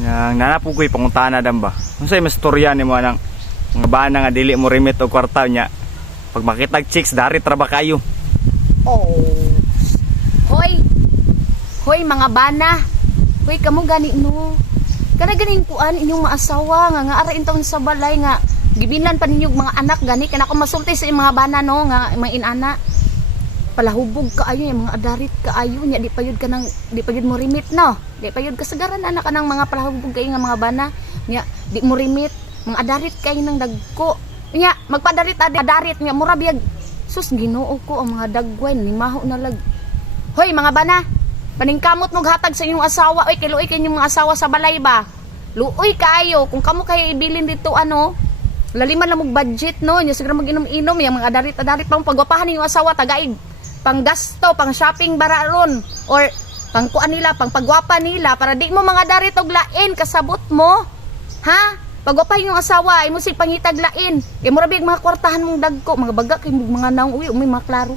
Yang nanapugoy pangutana dam ba. Unsay mas storya nimo nang mga bana nga dili mo remit og kwarta nya. Pag makitag chicks dari tra ba kayo? Oh. Hoy. Hoy mga bana. Hoy kamo gani no. Kana ganing kuan inyong maasawa nga ara intong sa balay nga gibinlan pa ninyong mga anak gani kana ko masulti sa mga bana no nga mga inana. Palahubog kaayo yung mga adarit kaayo nya di payud mo rimit no. Di payud kasagaran anak kanang mga palahubog kay nga mga bana nya di mo rimit mga adarit kay nang dagko. Nya magpadarit adarit nya mura biyag sus Ginoo ko ang mga dagwan ni maho na lag. Hoy mga bana, paningkamot mo hatag sa inyong asawa. Oy kiluoy kay inyong mga asawa sa balay ba? Luoy kaayo kung kamo kay ibilin dito ano. Laliman lang mong budget no, nya siguro mag-inom-inom yung mga adarit pang pagwapahan ninyong asawa tagaig. Pang gasto, pang shopping bararon or pang kuan nila, pang pagwapa nila para di mo mga darit og lain kasabot mo. Ha? Pagwapay yung asawa, ay mo si pangitag lain. Kay mura big mga kwartahan mong dagko, mga baga kay mga naong uwi, may mga klaro.